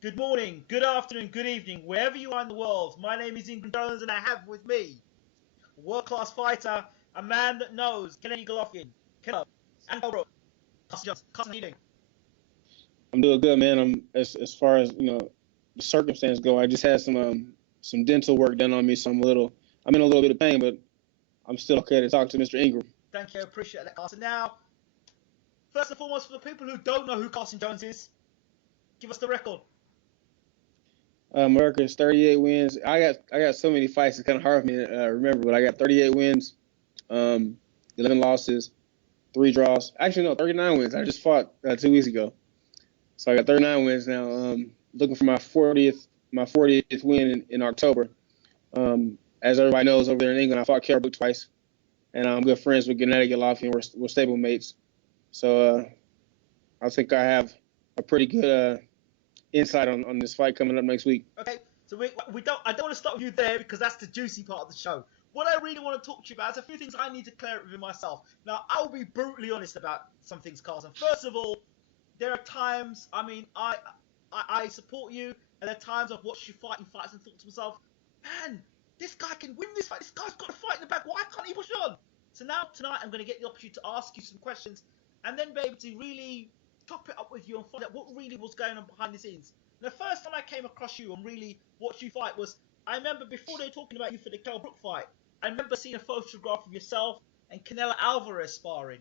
Good morning, good afternoon, good evening, wherever you are in the world. My name is Ingrid Jones, and I have with me a world-class fighter, a man that knows Kennedy Golovkin, Kell Brook, and Kell Brook. Carson Jones. Carson, how you doing? I'm doing good, man. I'm as far as the circumstance go. I just had some dental work done on me, so I'm in a little bit of pain, but I'm still okay to talk to Mr. Ingram. Thank you, I appreciate that, Carson. Now, first and foremost, for the people who don't know who Carson Jones is, give us the record. My record is 38 wins. I got so many fights. It's kind of hard for me to remember, but I got 38 wins, 11 losses, 3 draws. Actually, no, 39 wins. I just fought 2 weeks ago, so I got 39 wins now. Looking for my 40th win in October. As everybody knows, over there in England, I fought Kell Brook twice, and I'm good friends with Gennady Golovkin. We're stable mates. So I think I have a pretty good insight on this fight coming up next week. Okay, so I don't want to start with you there because that's the juicy part of the show. What I really want to talk to you about is a few things I need to clear up with myself. Now, I'll be brutally honest about some things, Carson. First of all, there are times, I support you, and there are times I've watched you fight in fights and thought to myself, man, this guy can win this fight. This guy's got a fight in the bag. Why can't he push on? So now, tonight, I'm going to get the opportunity to ask you some questions and then be able to really top it up with you and find out what really was going on behind the scenes. The first time I came across you and really watched you fight was, I remember before they were talking about you for the Kell Brook fight, I remember seeing a photograph of yourself and Canelo Alvarez sparring.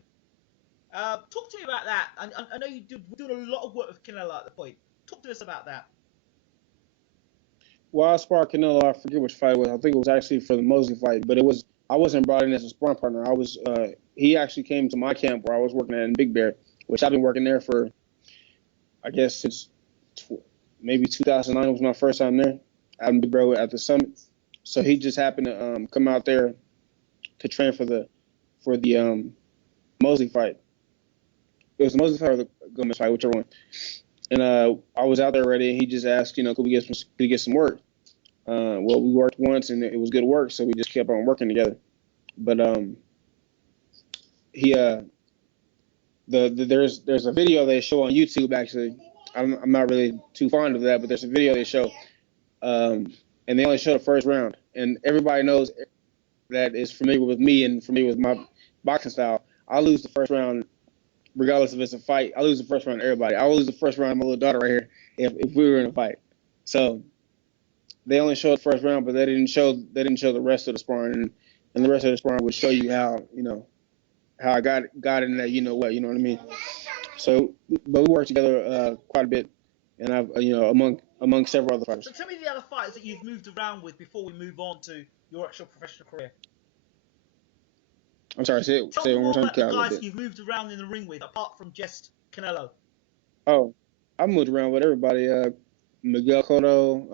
Talk to me about that. I know you were doing a lot of work with Canelo at the point. Talk to us about that. Well, I sparred Canelo. I forget which fight it was. I think it was actually for the Mosley fight, but I wasn't brought in as a sparring partner. He actually came to my camp where I was working at in Big Bear, which I've been working there for, I guess, since maybe 2009 was my first time there. Out in Big Bear at the summit. So he just happened to come out there to train for the Mosley fight. It was the Mosley fight or the Gomez fight, whichever one. And I was out there already, and he just asked, could we get some work? Well, we worked once, and it was good work, so we just kept on working together. But he there's a video they show on YouTube actually. I'm not really too fond of that, but there's a video they show, and they only show the first round, and everybody knows that is familiar with me and familiar with my boxing style. I lose the first round regardless if it's a fight. I lose the first round to everybody. I will lose the first round to my little daughter right here if we were in a fight. So they only showed the first round, but they didn't show the rest of the sparring, and the rest of the sparring would show you how I got in that what, you know what I mean. So, but we worked together quite a bit, and I've among several other fighters. So tell me the other fighters that you've moved around with before we move on to your actual professional career. I'm sorry, say it one more time. About the guys you've moved around in the ring with, apart from just Canelo. Oh, I've moved around with everybody. Miguel Cotto,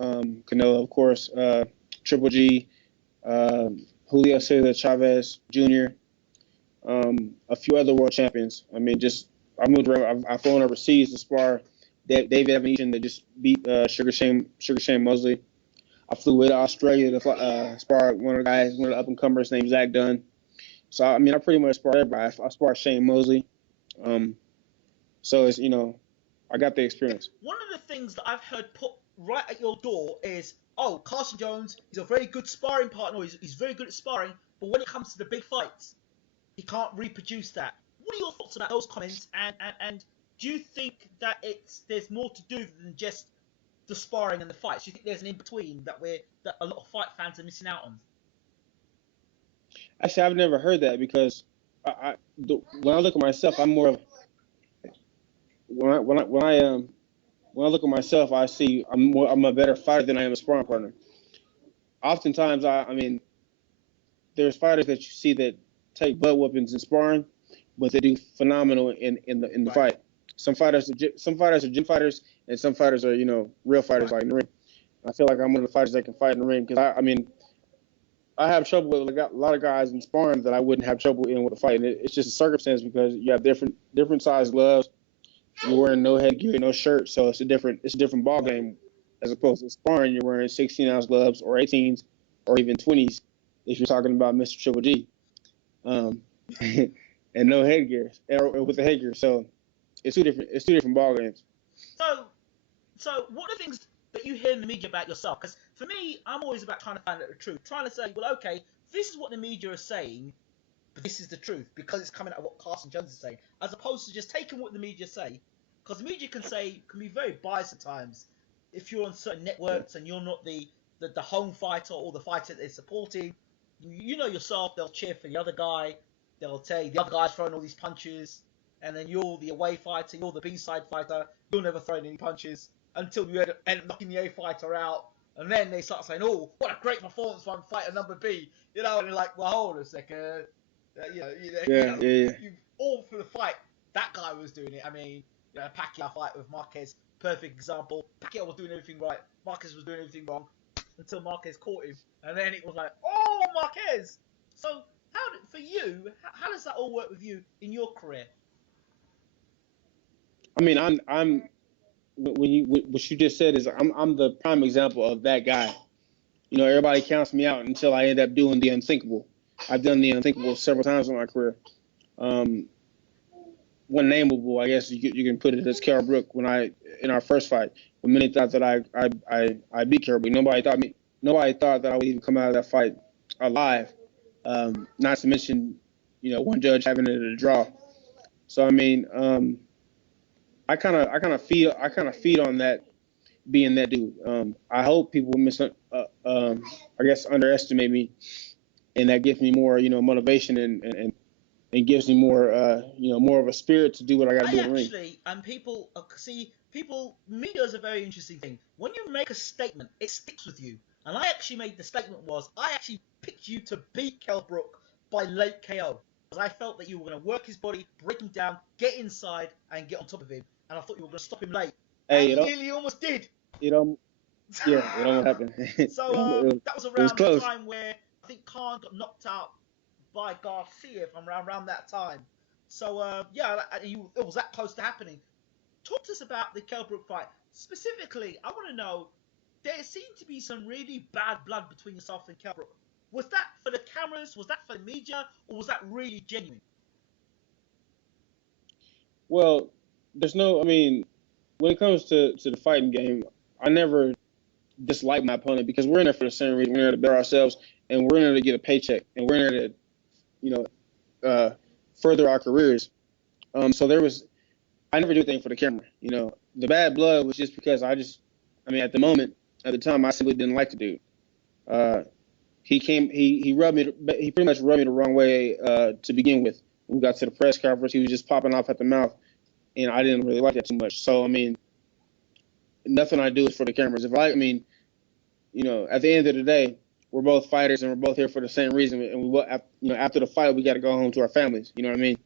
Canelo, of course, Triple G, Julio Cesar Chavez Jr., a few other world champions. I mean, I moved around. I've flown overseas to spar David Evan that just beat Sugar Shane Mosley. I flew away to Australia to spar one of the up and comers named Zach Dunn. So I mean, I pretty much sparred everybody. I sparred Shane Mosley. So it's I got the experience. One of the things that I've heard put right at your door is, oh, Carson Jones is a very good sparring partner. He's very good at sparring, but when it comes to the big fights, he can't reproduce that. What are your thoughts about those comments? And do you think that there's more to do than just the sparring and the fights? Do you think there's an in between that a lot of fight fans are missing out on? Actually, I've never heard that because when I look at myself, I'm more of when I look at myself, I see I'm a better fighter than I am a sparring partner. Oftentimes, I mean, there's fighters that you see that take butt whoopings in sparring, but they do phenomenal in the fight. Some fighters are gym fighters, and some fighters are real fighters like in the ring. I feel like I'm one of the fighters that can fight in the ring because I mean, I have trouble with a lot of guys in sparring that I wouldn't have trouble in with a fight. And it's just a circumstance because you have different size gloves. You're wearing no headgear, no shirt, so it's a different ball game as opposed to sparring. You're wearing 16-ounce gloves or 18s or even 20s if you're talking about Mr. Triple G, and no headgear or with the headgear. So it's two different ball games. So, what are the things that you hear in the media about yourself? Because for me, I'm always about trying to find out the truth, trying to say, well, okay, this is what the media is saying, but this is the truth because it's coming out of what Carson Jones is saying, as opposed to just taking what the media say, because the media can be very biased at times. If you're on certain networks and you're not the home fighter or the fighter that they're supporting, you know yourself, they'll cheer for the other guy, they'll say the other guy's throwing all these punches, and then you're the away fighter, you're the B-side fighter, you're never throwing any punches until you end up knocking the A fighter out, and then they start saying, oh, what a great performance from fighter number B, you know, and you're like, well, hold a second, you all for the fight, that guy was doing it. I mean, Pacquiao fight with Marquez, perfect example. Pacquiao was doing everything right, Marquez was doing everything wrong, until Marquez caught him, and then it was like, oh, Marquez. So, for you, how does that all work with you in your career? I mean, I'm when you what you just said is I'm the prime example of that guy. You know, everybody counts me out until I end up doing the unthinkable. I've done the unthinkable several times in my career. Um, One nameable, I guess you can put it as Kell Brook in our first fight. When many thought that I beat Kell Brook, nobody thought that I would even come out of that fight alive. Not to mention, one judge having it a draw. So I mean, I kind of feed on that being that dude. I hope people I guess underestimate me, and that gives me more motivation and gives me more more of a spirit to do what I got to do in the ring. Actually, and media is a very interesting thing. When you make a statement, it sticks with you. And I actually made the statement I actually picked you to beat Kell Brook by late KO. Because I felt that you were going to work his body, break him down, get inside, and get on top of him. And I thought you were going to stop him late. Hey, and you nearly almost did. It almost happened. So that was around the time where I think Khan got knocked out by Garcia, if I'm around that time. So it was that close to happening. Talk to us about the Kell Brook fight. Specifically, I want to know, there seemed to be some really bad blood between yourself and Kell Brook. Was that for the cameras? Was that for the media? Or was that really genuine? Well, when it comes to the fighting game, I never dislike my opponent because we're in there for the same reason. We're in there to better ourselves, and we're in there to get a paycheck, and we're in there to, further our careers. So I never do anything for the camera. The bad blood was just because at the time, I simply didn't like the dude. He pretty much rubbed me the wrong way to begin with. When we got to the press conference, he was just popping off at the mouth, and I didn't really like that too much. So, nothing I do is for the cameras. At the end of the day, we're both fighters and we're both here for the same reason. And after the fight, we got to go home to our families. You know what I mean?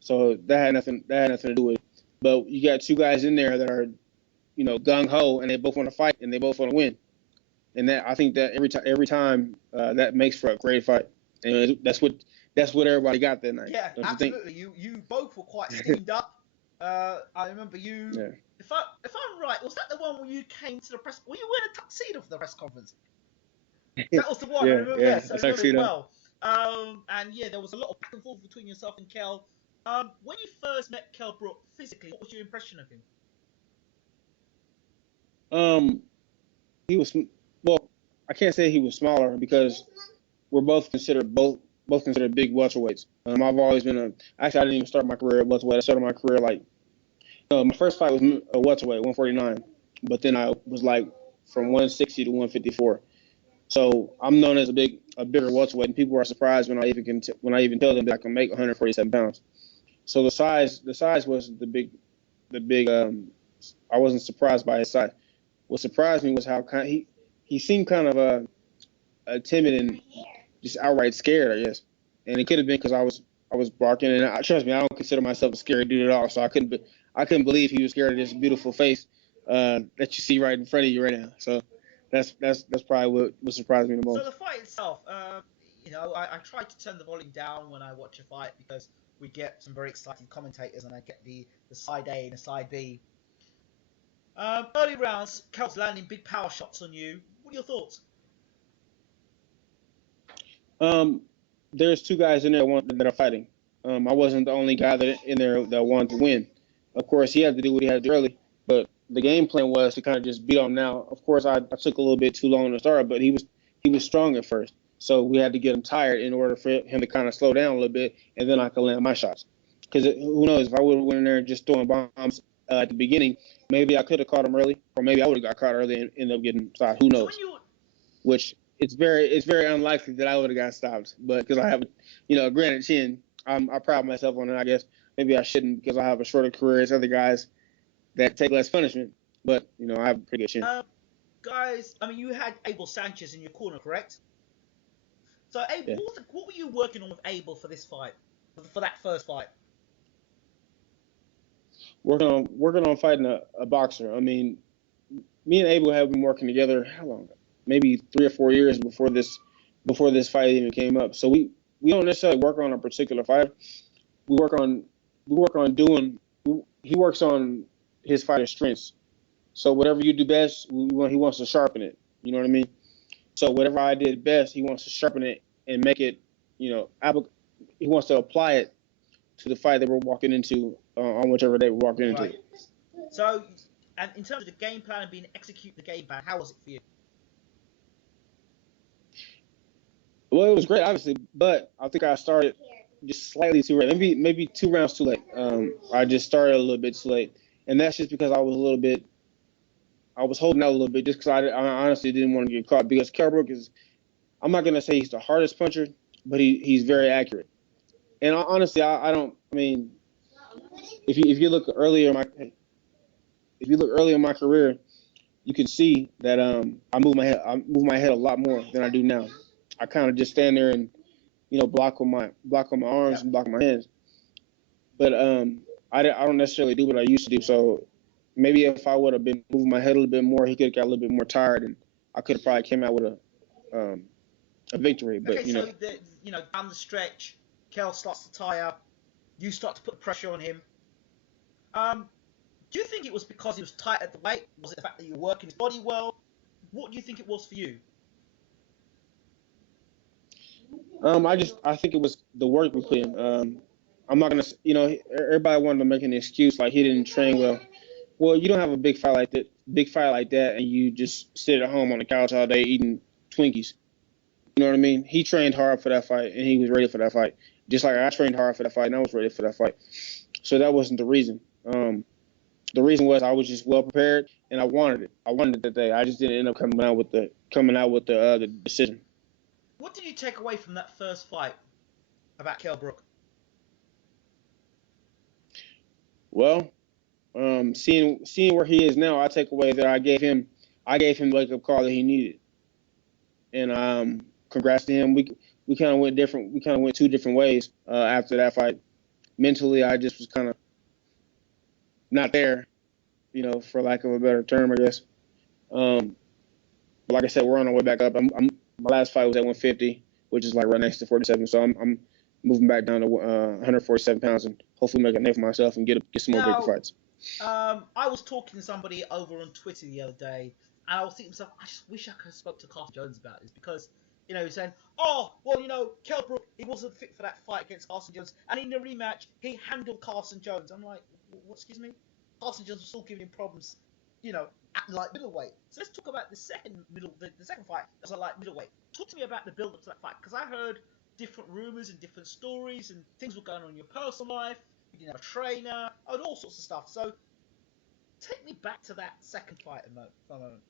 So that had nothing to do with it. But you got two guys in there that are, gung ho, and they both want to fight and they both want to win. And I think that every time that makes for a great fight. And that's what everybody got that night. Yeah, absolutely. You both were quite steamed up. I remember you. Yeah. If I'm right, was that the one where you came to the press? Were you wearing a tuxedo for the press conference? That was the one. Yeah, I remember. Yeah, yes, I remember it well. And there was a lot of back and forth between yourself and Kell. When you first met Kell Brook physically, what was your impression of him? He was I can't say he was smaller because we're both considered big welterweights. I've always been actually I didn't even start my career at welterweight. I started my career my first fight was a welterweight, 149, but then I was from 160 to 154. So I'm known as a bigger welterweight, and people are surprised when I even tell them that I can make 147 pounds. So the size was the big. I wasn't surprised by his size. What surprised me was how he seemed kind of timid and just outright scared, I guess. And it could have been because I was barking, and trust me, I don't consider myself a scary dude at all. So I couldn't believe he was scared of this beautiful face that you see right in front of you right now. So that's probably what surprised me the most. So the fight itself, I try to turn the volume down when I watch a fight because we get some very exciting commentators, and I get the side A and the side B. Early rounds, Kell's landing big power shots on you. What are your thoughts? There's two guys in there that are fighting. I wasn't the only guy in there that wanted to win. Of course, he had to do what he had to do early, but the game plan was to kind of just beat him. Now, of course, I took a little bit too long to start, but he was strong at first, so we had to get him tired in order for him to kind of slow down a little bit, and then I could land my shots. Because who knows, if I would have went in there and just throwing bombs at the beginning, maybe I could have caught him early, or maybe I would have got caught early and ended up getting stopped. Who knows? Which it's very unlikely that I would have got stopped, but because I have, a granite chin, I pride myself on it. I guess maybe I shouldn't because I have a shorter career as other guys that take less punishment, but I have a pretty good chin. Guys, I mean, you had Abel Sanchez in your corner, correct? So, Abel, yeah. What were you working on with Abel for this fight, for that first fight? Working on fighting a boxer. I mean, me and Abel have been working together how long? Maybe 3 or 4 years before this fight even came up. So we don't necessarily work on a particular fight. We work on doing. He works on his fighter's strengths. So whatever you do best, he wants to sharpen it. You know what I mean? So whatever I did best, he wants to sharpen it and make it. He wants to apply it to the fight that we're walking into on whichever day we're walking into. Right. So, and in terms of the game plan and being execute the game plan, how was it for you? Well, it was great, obviously, but I think I started just slightly too late. Maybe 2 rounds too late. I just started a little bit too late, and that's just because I was holding out a little bit just because I honestly didn't want to get caught. Because Kell Brook I'm not gonna say he's the hardest puncher, but he's very accurate. And honestly, I don't. I mean, if you look earlier in my career, you can see that I move my head a lot more than I do now. I kind of just stand there and block on my arms and block my hands. But I don't necessarily do what I used to do. So maybe if I would have been moving my head a little bit more, he could have got a little bit more tired, and I could have probably came out with a victory. But okay, so down the stretch, Kell starts to tire. You start to put pressure on him. Do you think it was because he was tight at the weight? Was it the fact that you were working his body well? What do you think it was for you? I think it was the work we put in. I'm not gonna, everybody wanted to make an excuse like he didn't train well. Well, you don't have a big fight like that, and you just sit at home on the couch all day eating Twinkies. You know what I mean? He trained hard for that fight, and he was ready for that fight. Just like I trained hard for that fight, and I was ready for that fight. So that wasn't the reason. The reason was I was just well prepared, and I wanted it. I wanted it that day. I just didn't end up coming out with the decision. What did you take away from that first fight about Kell Brook? Well, seeing where he is now, I take away that I gave him the wake up call that he needed, and congrats to him. We kind of went 2 different ways after that fight. Mentally, I just was kind of not there, for lack of a better term, I guess. But like I said, we're on our way back up. My last fight was at 150, which is like right next to 47. So I'm moving back down to 147 pounds and hopefully make a name for myself and get some more bigger fights. I was talking to somebody over on Twitter the other day, and I was thinking to myself, I just wish I could have spoke to Carson Jones about this because, he was saying, oh, well, Kell Brook, he wasn't fit for that fight against Carson Jones, and in the rematch, he handled Carson Jones. I'm like, what, excuse me? Carson Jones was still giving him problems, at light middleweight. So let's talk about the second fight. That's a light middleweight. Talk to me about the build-up to that fight, because I heard different rumors and different stories, and things were going on in your personal life. You didn't have a trainer, and all sorts of stuff. So take me back to that second fight for a moment.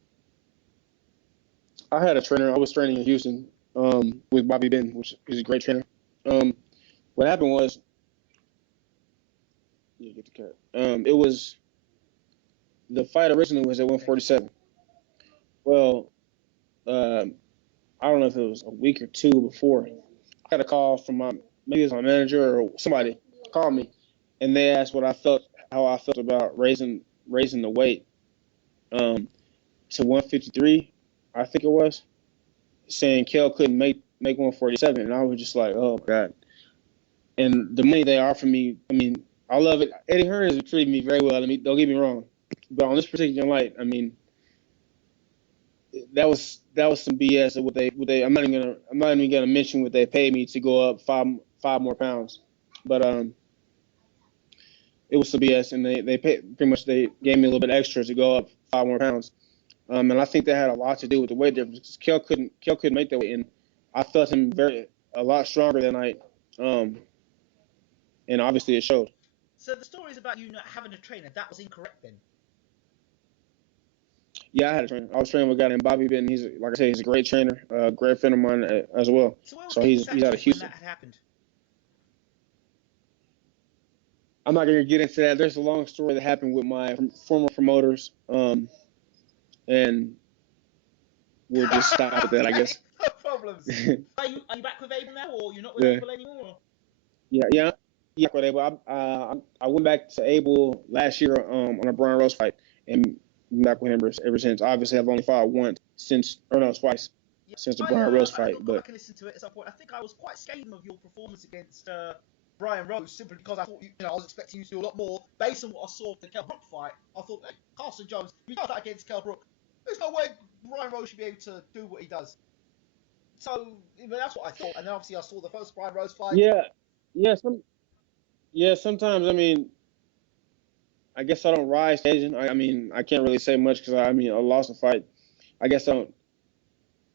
I had a trainer. I was training in Houston with Bobby Ben, which is a great trainer. What happened was, it was the fight originally was at 147. Well, I don't know if it was a week or 2 before. I got a call from maybe it was my manager or somebody called me, and they asked how I felt about raising the weight to 153, I think it was, saying Kell couldn't make 147, and I was just like, oh God. And the money they offered me, I mean, I love it. Eddie Hearn has treated me very well. I mean, don't get me wrong, but on this particular night, I mean, that was some BS. What they I'm not even gonna mention what they paid me to go up five more pounds, but it was CBS, and they paid, pretty much they gave me a little bit extra to go up 5 more pounds. And I think that had a lot to do with the weight difference. Because Kell couldn't make that weight, and I felt him a lot stronger that night. And obviously it showed. So the stories about you not having a trainer, that was incorrect then. Yeah, I had a trainer. I was training with a guy named Bobby Benton. He's, like I said, he's a great trainer, great friend of mine as well. So he's out of Houston. When that had happened? I'm not going to get into that. There's a long story that happened with my former promoters, and we'll just stop with that, I guess. No problems. Are you back with Abel now, or you're not with Abel anymore? Yeah, with Abel. I went back to Abel last year on a Brian Rose fight, and been back with him ever since. Obviously, I've only fought twice since the Brian Rose fight. But I can listen to it at some point. I think I was quite scathing of your performance against Brian Rose simply because I thought I was expecting you to do a lot more based on what I saw of the Kell Brook fight. I thought, hey, Carson Jones, you got that against Kell Brook. There's no way Brian Rose should be able to do what he does. So that's what I thought, and then obviously I saw the first Brian Rose fight. Sometimes, I mean, I guess I don't rise to occasion. I can't really say much because I lost a fight. I guess I don't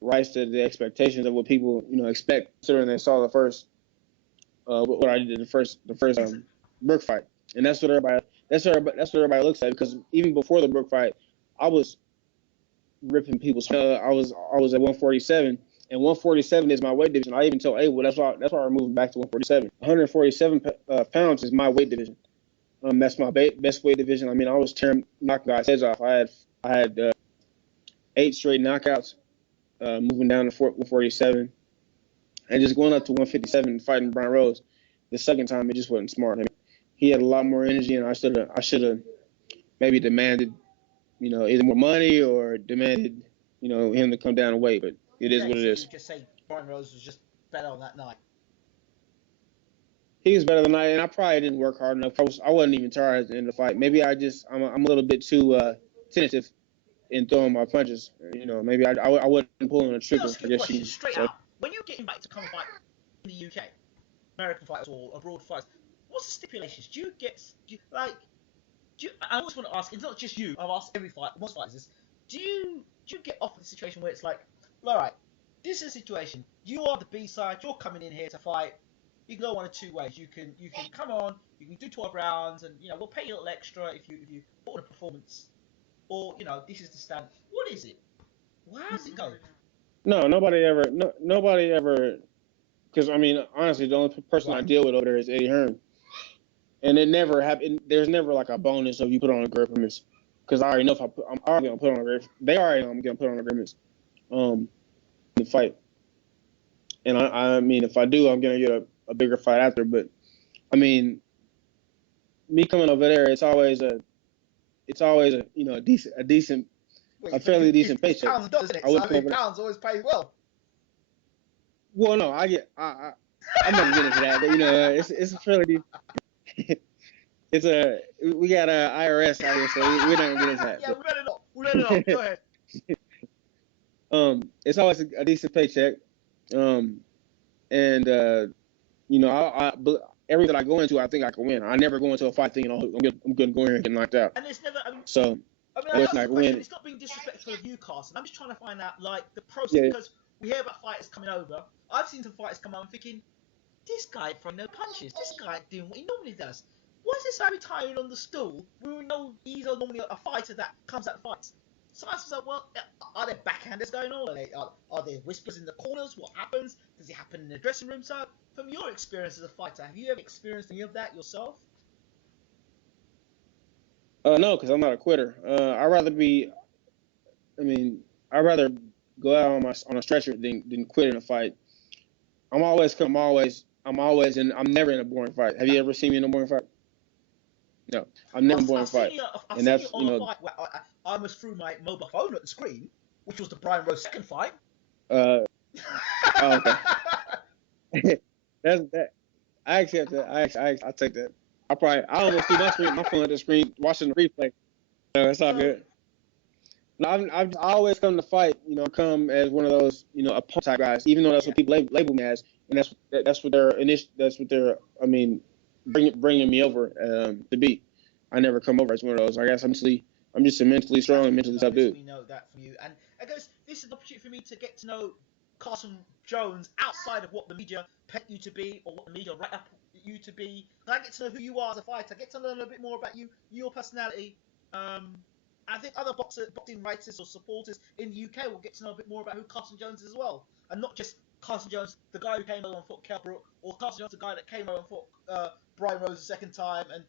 rise to the expectations of what people expect, considering they saw the first what I did the first Brook fight, and that's what everybody looks at. Because even before the Brook fight, I was ripping people's. I was at 147. And 147 is my weight division. I even told Abel that's why we're moving back to 147. 147 pounds is my weight division. That's my best weight division. I was knocking guys' heads off. I had 8 straight knockouts, moving down to 147, and just going up to 157 and fighting Brian Rose. The second time, it just wasn't smart. He had a lot more energy, and I should have maybe demanded, either more money or demanded, him to come down and weight. But it is what it is. You just say Brian Rose was just better on that night. He was better than I, and I probably didn't work hard enough. I wasn't even tired at the end of the fight. Maybe I'm a little bit too tentative in throwing my punches. Maybe I wasn't pulling a trigger. I guess straight out. When you get invited to come and fight in the UK, American fighters or abroad fighters, what's the stipulations? I always want to ask. It's not just you. I've asked every fight. Most fighters this. Do you get offered a situation where it's like, all right, this is a situation. You are the B side. You're coming in here to fight. You can go one of two ways. You can come on. You can do 12 rounds, and we'll pay you a little extra if you put on a performance. Or this is the stand. What is it? How does it go? No, nobody ever. Because honestly, the only person I deal with over there is Eddie Hearn, and it never happened. There's never like a bonus if you put on a great performance. Because I already know I'm already gonna put on a great. They already know I'm gonna put on a great the fight. And if I do, I'm gonna get a bigger fight after. But me coming over there, it's always a decent, fairly decent paycheck. Pounds, doesn't it? Pounds always pay well. Well, no, I'm not getting into that, but it's a fairly decent. We got a IRS out here, so we're not gonna get into that. Yeah, we read it off. Go ahead. It's always a decent paycheck, and everything I go into, I think I can win. I never go into a fight thinking, I'm gonna go in here and get knocked out. And it's never. It's not being disrespectful of you, Carson. I'm just trying to find out the process because we hear about fighters coming over. I've seen some fighters come out and thinking, this guy throwing no punches. This guy doing what he normally does. Why is this guy retiring on the stool? We know he's normally a fighter that comes out and fights. So I was like, well, are there backhanders going on? Are there whispers in the corners? What happens? Does it happen in the dressing room? So, from your experience as a fighter, have you ever experienced any of that yourself? No, because I'm not a quitter. I'd rather go out on a stretcher than quit in a fight. I'm never in a boring fight. Have you ever seen me in a boring fight? No, I'm never in a boring fight. I've seen you on a fight where I almost threw my mobile phone at the screen, which was the Brian Rose second fight. Okay. That's that. I accept that. I take that. I almost threw my phone at the screen watching the replay. It's all good. No, I always come to fight. Come as one of those a punk type guys, even though that's what people label me as, and that's what their bringing me over to beat. I never come over as one of those. I guess I'm just mentally strong and mentally tough dude. We know that from you, and I guess this is an opportunity for me to get to know Carson Jones outside of what the media paint you to be or what the media write up you to be. And I get to know who you are as a fighter. I get to learn a little bit more about you, your personality. I think other boxing writers or supporters in the UK will get to know a bit more about who Carson Jones is as well, and not just Carson Jones, the guy who came over and fought Kell Brook, or Carson Jones, the guy that came over and fought Brian Rose the second time, and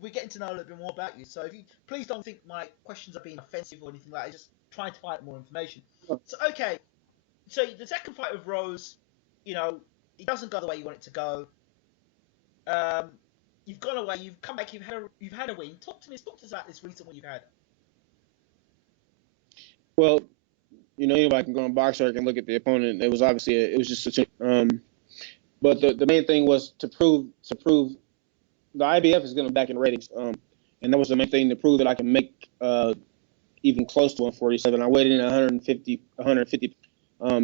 we're getting to know a little bit more about you. So if you please don't think my questions are being offensive or anything like that. Just trying to find more information. So okay, so the second fight with Rose, you know, it doesn't go the way you want it to go. You've gone away, you've come back, you've had a win. Talk to us about this recent one you've had. Well, anybody can go on Boxer and look at the opponent. It was obviously it was just but the main thing was to prove the IBF is going to back in ratings. And that was the main thing, to prove that I can make even close to 147. I weighed in at 150.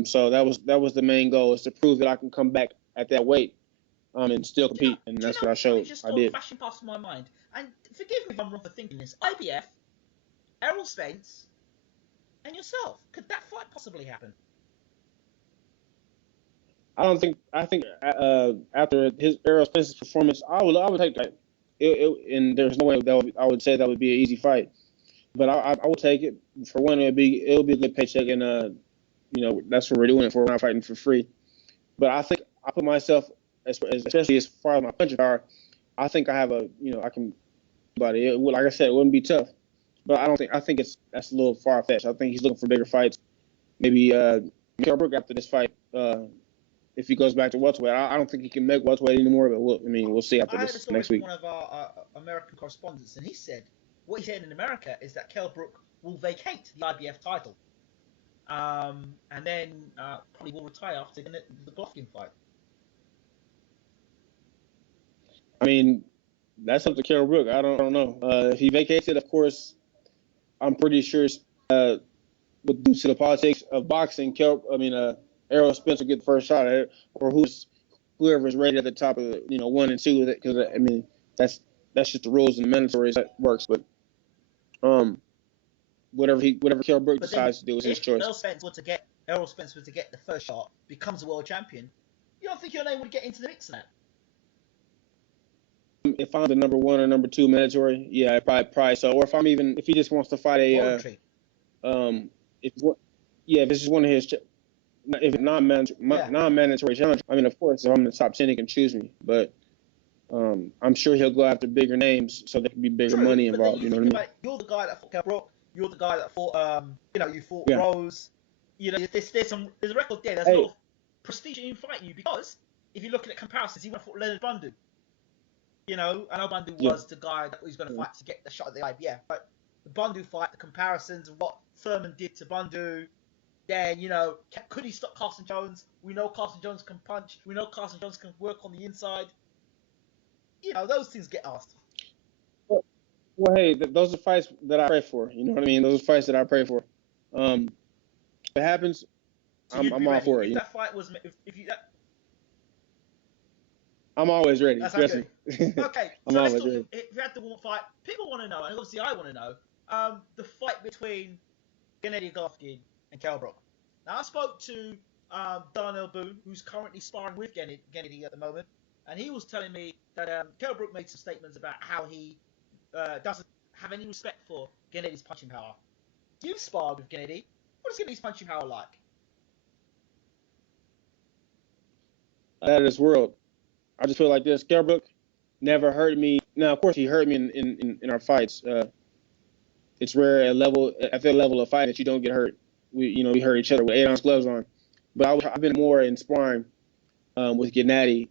So that was the main goal, is to prove that I can come back at that weight and still compete. And that's what I showed. I did. Flashing past my mind, and forgive me if I'm wrong for thinking this. IBF, Errol Spence, and yourself. Could that fight possibly happen? I think after Errol Spence's performance, I would take that. And there's no way I would say that would be an easy fight, but I would take it. For one, it'll be a good paycheck, and that's what we're doing it for. We're not fighting for free. But I think I put myself, especially as far as my punching power, I think I have I can. But like I said, it wouldn't be tough. But I think that's a little far fetched. I think he's looking for bigger fights. Maybe Kell Brook after this fight. If he goes back to welterweight, I don't think he can make welterweight anymore. But we'll see after this next week. I had a story from one of our American correspondents, and he said what he said in America is that Kell Brook will vacate the IBF title, and then probably will retire after the Golovkin fight. I mean, that's up to Kell Brook. I don't know. If he vacates it, of course, I'm pretty sure due to the politics of boxing, Errol Spence will get the first shot at it, or whoever is rated at the top of 1 and 2, because that's just the rules and the mandatories that works. But whatever Kell Brook decides to do is his choice. Errol Spence were to get the first shot, becomes a world champion, you don't think your name would get into the mix of that? If I'm the number 1 or number 2 mandatory, yeah, probably so. Or if he just wants to fight if it's just one of his. If it's non-mandatory challenge, of course, if I'm in the top 10, he can choose me. But I'm sure he'll go after bigger names, so there can be bigger money involved. You know what I mean? You're the guy that fought Kell Brook. You're the guy that fought, you fought Rose. There's a record there. There's a lot of prestige in fighting you, because if you're looking at comparisons, he went and fought Leonard Bundu. I know Bundu was the guy that was going to fight to get the shot at the IBF. But the Bundu fight, the comparisons of what Thurman did to Bundu. Then, could he stop Carson Jones? We know Carson Jones can punch. We know Carson Jones can work on the inside. Those things get asked. Well, hey, those are fights that I pray for. You know what I mean? Those are fights that I pray for. If it happens, So I'm all for it. If that fight was, I'm always ready. That's okay. Okay, so always ready. If you had the one fight, people want to know, and obviously I want to know, the fight between Gennady Golovkin and Kell Brook. Now, I spoke to Darnell Boone, who's currently sparring with Gennady at the moment, and he was telling me that Kell Brook made some statements about how he doesn't have any respect for Gennady's punching power. You've sparred with Gennady. What is Gennady's punching power like? Out of this world. I just feel like this. Kell Brook never hurt me. Now, of course, he hurt me in our fights. It's rare at that level of fighting that you don't get hurt. We hurt each other with 8-ounce gloves on. But I've been more in sparring with Gennady,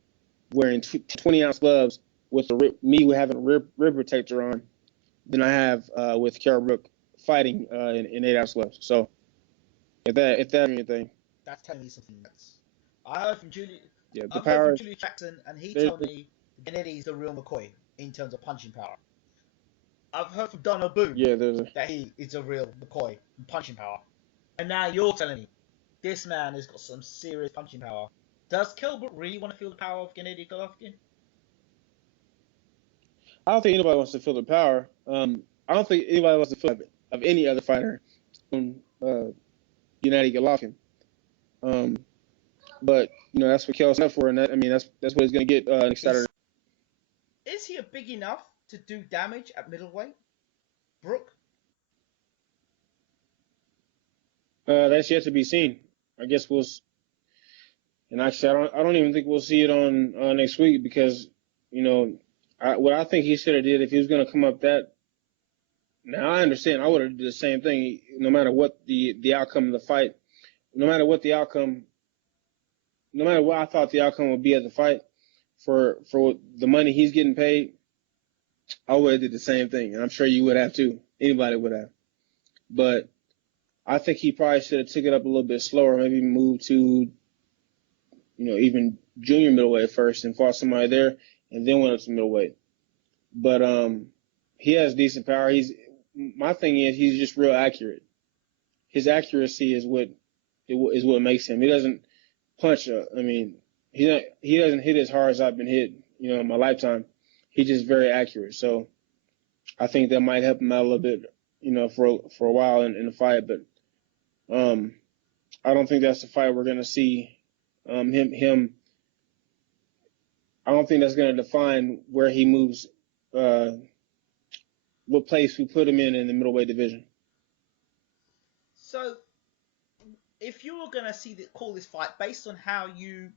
wearing 20-ounce gloves with me having a rib protector on, than I have with Kell Brook fighting in 8-ounce gloves. So if that's anything, that's telling me something else. I heard from Julie. Yeah, I heard from Julie Jackson, and he told me Gennady is the real McCoy in terms of punching power. I've heard from Donald Boone that he is a real McCoy in punching power. And now you're telling me this man has got some serious punching power. Does Kell Brook really want to feel the power of Gennady Golovkin? I don't think anybody wants to feel the power. I don't think anybody wants to feel it of any other fighter. Uh, Gennady Golovkin. Um, but that's what Kell's up for, and that's what he's going to get next Saturday. Is he big enough to do damage at middleweight, Brook? That's yet to be seen. I guess we'll. And actually, I don't even think we'll see it on next week because, what I think he should have did if he was going to come up that. Now I understand. I would have did the same thing, no matter what the outcome of the fight, no matter what the outcome, no matter what I thought the outcome would be of the fight, for the money he's getting paid, I would have did the same thing, and I'm sure you would have too. Anybody would have. But I think he probably should have took it up a little bit slower, maybe moved to, even junior middleweight first and fought somebody there, and then went up to middleweight. But he has decent power. My thing is he's just real accurate. His accuracy is what makes him. He doesn't punch. He doesn't hit as hard as I've been hit, in my lifetime. He's just very accurate. So I think that might help him out a little bit, for a while in the fight. But I don't think that's the fight we're gonna see. Him. I don't think that's gonna define where he moves. What place we put him in the middleweight division. So, if you were gonna call this fight based on how you've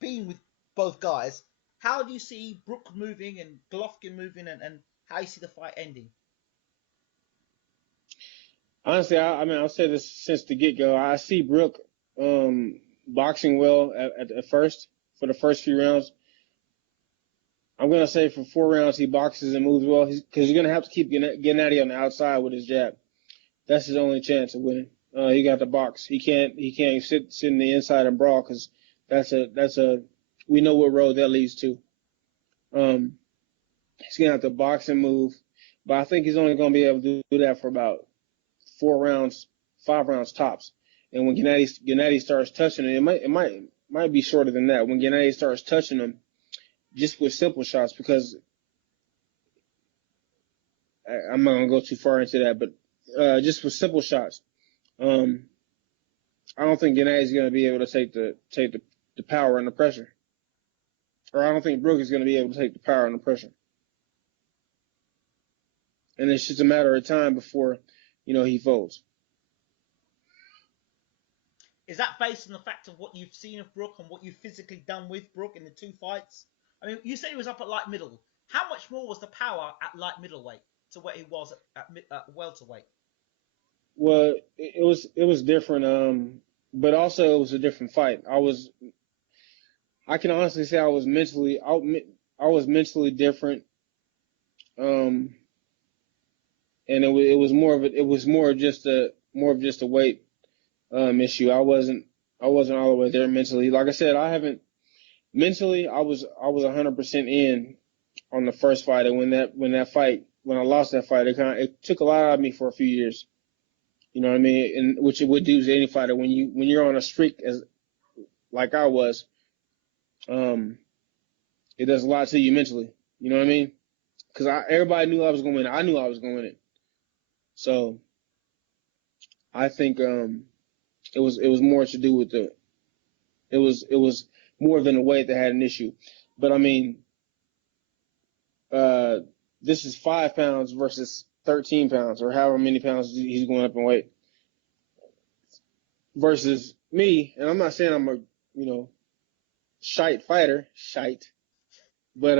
been with both guys, how do you see Brook moving and Golovkin moving, and how you see the fight ending? Honestly, I'll say this since the get-go. I see Brook boxing well at first for the first few rounds. I'm going to say for 4 rounds he boxes and moves well because he's going to have to keep getting at you on the outside with his jab. That's his only chance of winning. He got to box. He can't sit in the inside and brawl because we know what road that leads to. He's going to have to box and move, but I think he's only going to be able to do that for about 4 rounds, 5 rounds tops. And when Gennady starts touching it might be shorter than that. When Gennady starts touching him, just with simple shots, because I'm not gonna go too far into that, but just with simple shots, I don't think Gennady's gonna be able to take the power and the pressure, or I don't think Brook is gonna be able to take the power and the pressure. And it's just a matter of time before, he folds. Is that based on the fact of what you've seen of Brook and what you've physically done with Brook in the 2 fights? I mean, you said he was up at light middle. How much more was the power at light middleweight to what he was at welterweight? Well, it was different, but also it was a different fight. I can honestly say I was mentally different, and it was more of just a weight issue. I wasn't all the way there mentally. Like I said, I haven't mentally. I was 100% in on the first fight, and when I lost that fight, it took a lot out of me for a few years. You know what I mean? And which it would do to any fighter when you're on a streak like I was. It does a lot to you mentally. You know what I mean? Because everybody knew I was going to win it. I knew I was going to win it. So I think it was more to do with it was more than the weight that had an issue. But I mean, this is 5 pounds versus 13 pounds, or however many pounds he's going up in weight, versus me. And I'm not saying I'm a shite fighter, but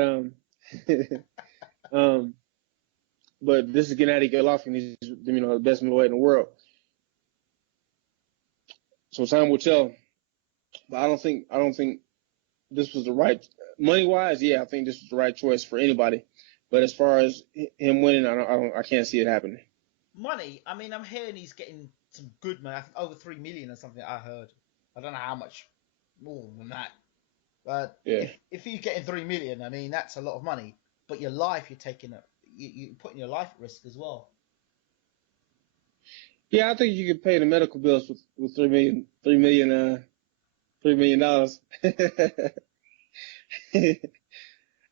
but this is Gennady Golovkin. He's the best middleweight in the world. So time will tell. But I don't think this was the right money wise. Yeah, I think this was the right choice for anybody. But as far as him winning, I can't see it happening. Money. I mean, I'm hearing he's getting some good money. I think over 3 million or something. I heard. I don't know how much more than that. But yeah, if you're getting 3 million, I mean that's a lot of money. But your life, you're putting your life at risk as well. Yeah, I think you could pay the medical bills with $3 million.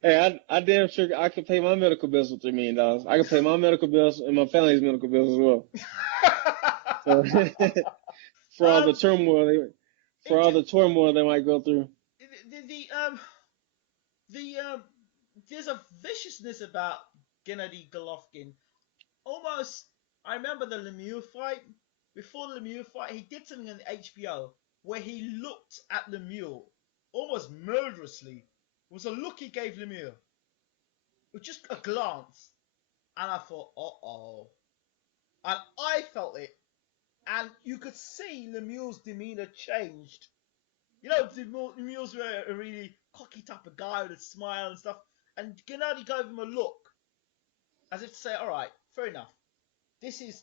Hey, I damn sure I could pay my medical bills with $3 million. I could pay my medical bills and my family's medical bills as well. So for all the um, turmoil, for it all just the turmoil they might go through. the there's a viciousness about Gennady Golovkin. Almost, I remember the Lemieux fight. Before the Lemieux fight, he did something on the HBO where he looked at Lemieux almost murderously. It was a look he gave Lemieux. It was just a glance, and I thought, oh, and I felt it, and you could see Lemieux's demeanor changed. You know, Lemieux's were a really cocky type of guy with a smile and stuff, and Gennady gave him a look as if to say, "All right, fair enough. This is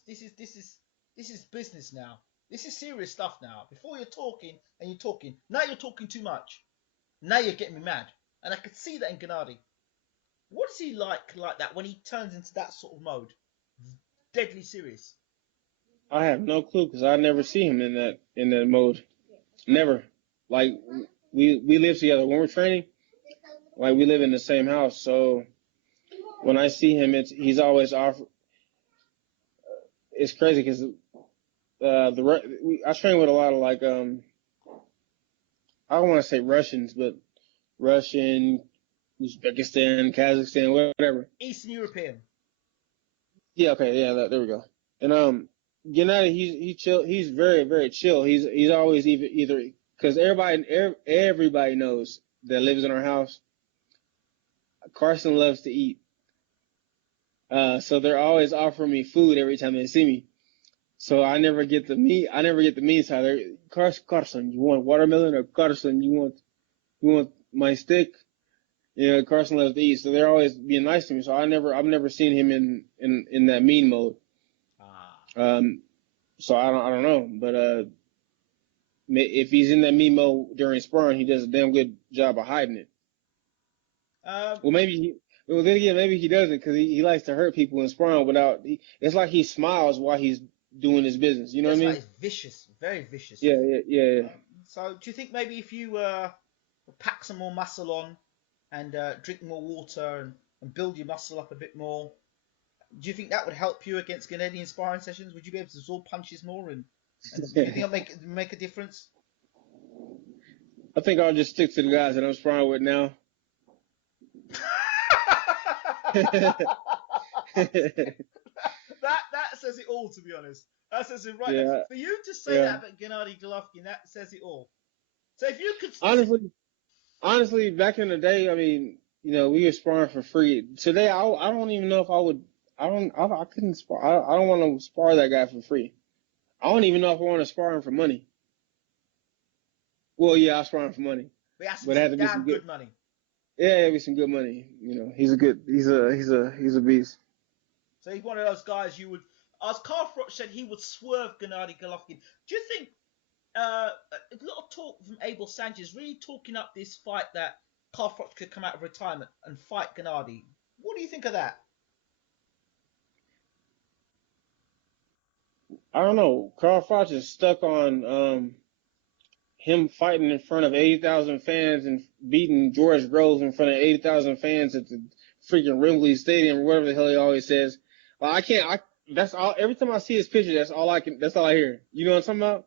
business now. This is serious stuff now. Before you're talking and you're talking, now you're talking too much. Now you're getting me mad." And I could see that in Gennady. What is he like that when he turns into that sort of mode? Deadly serious. I have no clue because I never see him in that mode. Never. Like we live together when we're training. Like we live in the same house, so when I see him, he's always off. It's crazy because I train with a lot of like I don't want to say Russians, but Russian, Uzbekistan, Kazakhstan, whatever. Eastern European. Yeah, okay, yeah, there we go. And Gennady, he chill. He's very very chill. He's always either because everybody knows that lives in our house. Carson loves to eat. So they're always offering me food every time they see me. So I never get the meat. I never get the meat side. Carson, you want watermelon or Carson, you want my steak? Yeah, Carson loves to eat, so they're always being nice to me. So I've never seen him in that mean mode. Ah. So I don't know, but if he's in that mean mode during sparring, he does a damn good job of hiding it. Um, Well, well then again, maybe he doesn't because he likes to hurt people in sparring without. It's like he smiles while he's doing his business. You know what that's I why mean? it's vicious, very vicious. Yeah. So, do you think maybe if you pack some more muscle on and drink more water and build your muscle up a bit more, do you think that would help you against Canadian sparring sessions? Would you be able to absorb punches more and do you think it'll make a difference? I think I'll just stick to the guys that I'm sparring with now. That says it all, to be honest. That says it right there. Yeah, For you to say yeah. that about Gennady Golovkin, that says it all. So if you could, Honestly, back in the day, I mean, we were sparring for free. Today, I don't even know if I would. I couldn't spar. I don't want to spar that guy for free. I don't even know if I want to spar him for money. Well, yeah, I'll spar him for money, it has to be but it some has to be some damn good. good money. Yeah, it'd be some good money. He's a beast. So he's one of those guys you would. As Carl Froch said, he would swerve Gennady Golovkin. Do you think a lot of talk from Abel Sanchez really talking up this fight that Carl Froch could come out of retirement and fight Gennady? What do you think of that? I don't know. Carl Froch is stuck on him fighting in front of 80,000 fans and beating George Groves in front of 80,000 fans at the freaking Wembley Stadium or whatever the hell he always says. Well, I can't. That's all. Every time I see his picture, that's all I can. That's all I hear. You know what I'm talking about?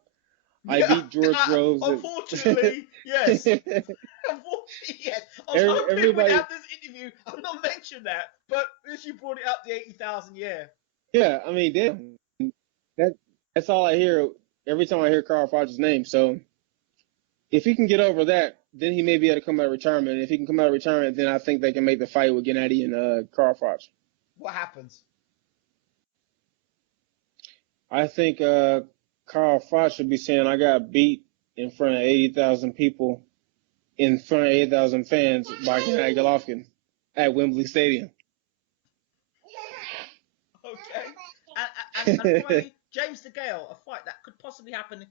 I Yeah, beat George Groves. unfortunately, yes. Unfortunately, yes. I was hoping we'd Everybody. have this interview and not mention that, but as you brought it up, the 80,000, yeah. Yeah, I mean, damn. That that's all I hear every time I hear Carl Froch's name. So if he can get over that, then he may be able to come out of retirement. And if he can come out of retirement, then I think they can make the fight with Gennady and Carl Froch. What happens? I think Carl Froch should be saying I got beat in front of 80,000 people, in front of 80,000 fans by Gennady Golovkin at Wembley Stadium. Okay. And finally, James DeGale, a fight that could possibly happen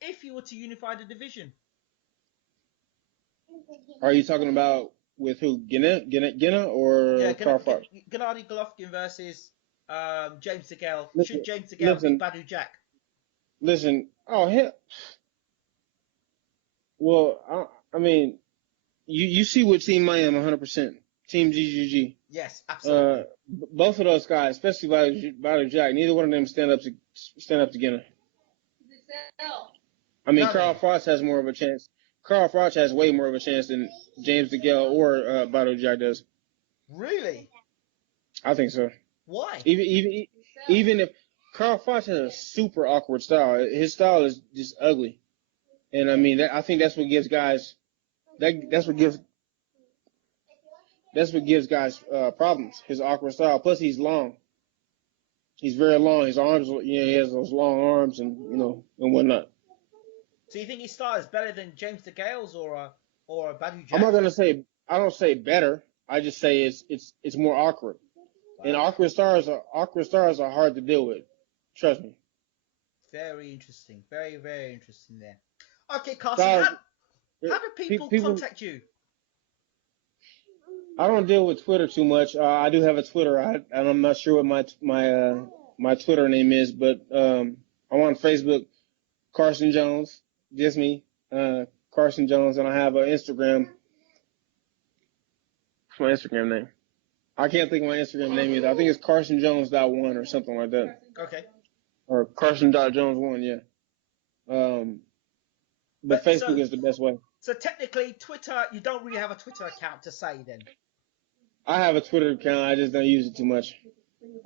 if you were to unify the division. Are you talking about with who? Genna Yeah, or Carl Froch? Gennady Golovkin versus James DeGale. Listen, Should James DeGale beat listen, Badu Jack? listen. Oh, hell. Well, I mean, you see what team I am 100%. Team GGG. Yes, absolutely. Both of those guys, especially Badu Jack, neither one of them stand up together. I mean, No, Carl Frost has more of a chance. Carl Frost has way more of a chance than James DeGale or Badu Jack does. Really? I think so. Why? Even if Carl Frost has a super awkward style, his style is just ugly, and I mean, I think that's what gives guys that's what gives guys problems. His awkward style. Plus, he's long. He's very long. His arms, he has those long arms and and whatnot. So you think his style is better than James DeGale's or a Badu Jack? I'm not gonna say I don't say better. I just say it's more awkward. Wow. And awkward stars are hard to deal with. Trust me. Very interesting. Very, very interesting there. Okay, Carson, how do people contact you? I don't deal with Twitter too much. I do have a Twitter, and I'm not sure what my Twitter name is, but I'm on Facebook, Carson Jones, just me, Carson Jones, and I have an Instagram. What's my Instagram name? I can't think of my Instagram name either. I think it's CarsonJones.1 or something like that. Okay. Or Carson.Jones1, yeah. But Facebook is the best way. So technically, Twitter, you don't really have a Twitter account to say then? I have a Twitter account. I just don't use it too much.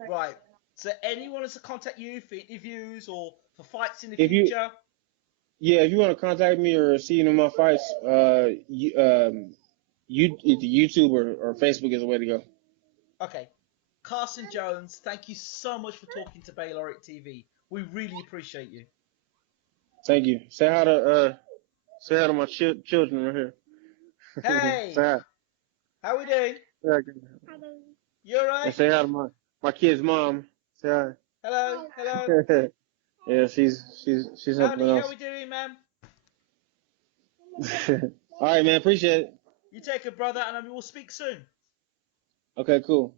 Right. So anyone wants to contact you for interviews or for fights in the future? If you want to contact me or see any of my fights, either YouTube or Facebook is the way to go. Okay. Carson Jones, thank you so much for talking to Bayloric TV. We really appreciate you. Thank you. Say hi to my children right here. Hey. Say hi. How we doing? Hello. You alright? And say hi to my kid's mom. Say hi. Hello. Hello. Yeah, she's helping us. How we doing, man? All right, man. Appreciate it. You take it, brother, and we'll speak soon. Okay, cool.